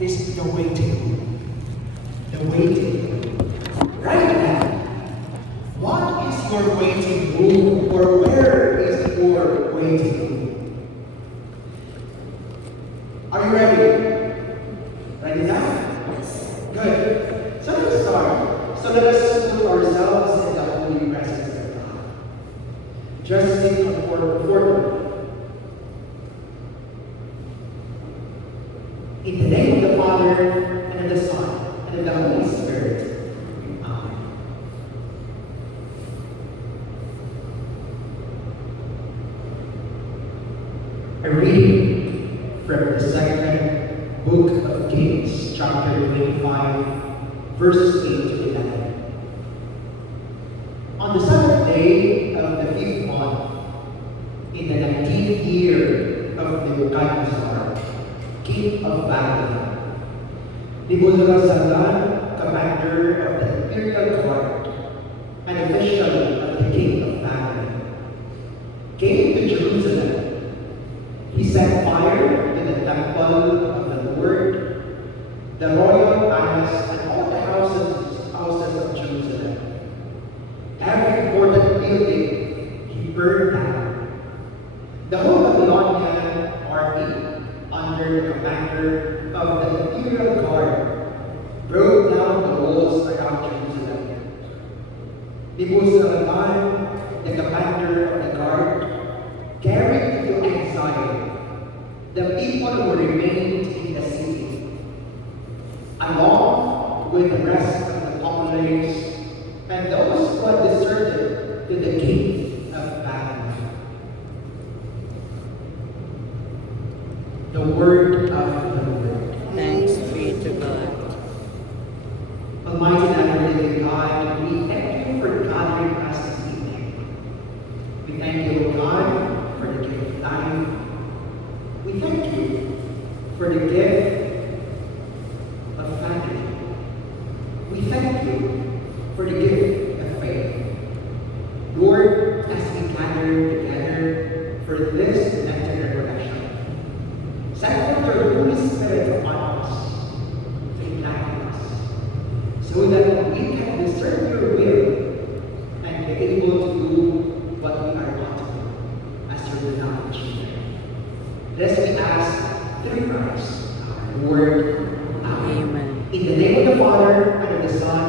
is the waiting room. The waiting room. Right now, what is your waiting room, or where is your waiting room? Are you ready? Ready now? Good. So let's start. So let us put ourselves in the holy presence of God. Just sing before in the name of the Father, and of the Son, and of the Holy Spirit. Amen. A reading from the second book of Kings, chapter 25, verses 8 to 11. On the 7th day of the 5th month, in the 19th year of Nebuchadnezzar, king of Babylon, Nebuzaradan, commander of the imperial guard, an official of the king of Babylon, came to Jerusalem. He set fire to the temple of the Lord, the royal palace, and all the houses of Jerusalem. Every important building he burned down. The whole Babylonian army, under the commander of the imperial guard, broke down the walls around Jerusalem. Nebuzaradan, the commander of the guard, carried into exile the people who remained in the city, along with the rest of the populace and those who had deserted to the king of Babylon. The word of the Lord. Thanks be to God. Almighty and ever-living God, we thank you for gathering us this evening. We thank you, O God, for the gift of life. We thank you for the gift of family. We thank you for the gift of faith. Lord, as we gather together for this Lenten recollection, send forth your Holy Spirit upon us to enlighten us, so that we can discern your will and be able to do what we are about to do as your beloved children. This we ask through Christ, our Lord. Amen. Amen. In the name of the Father, and of the Son,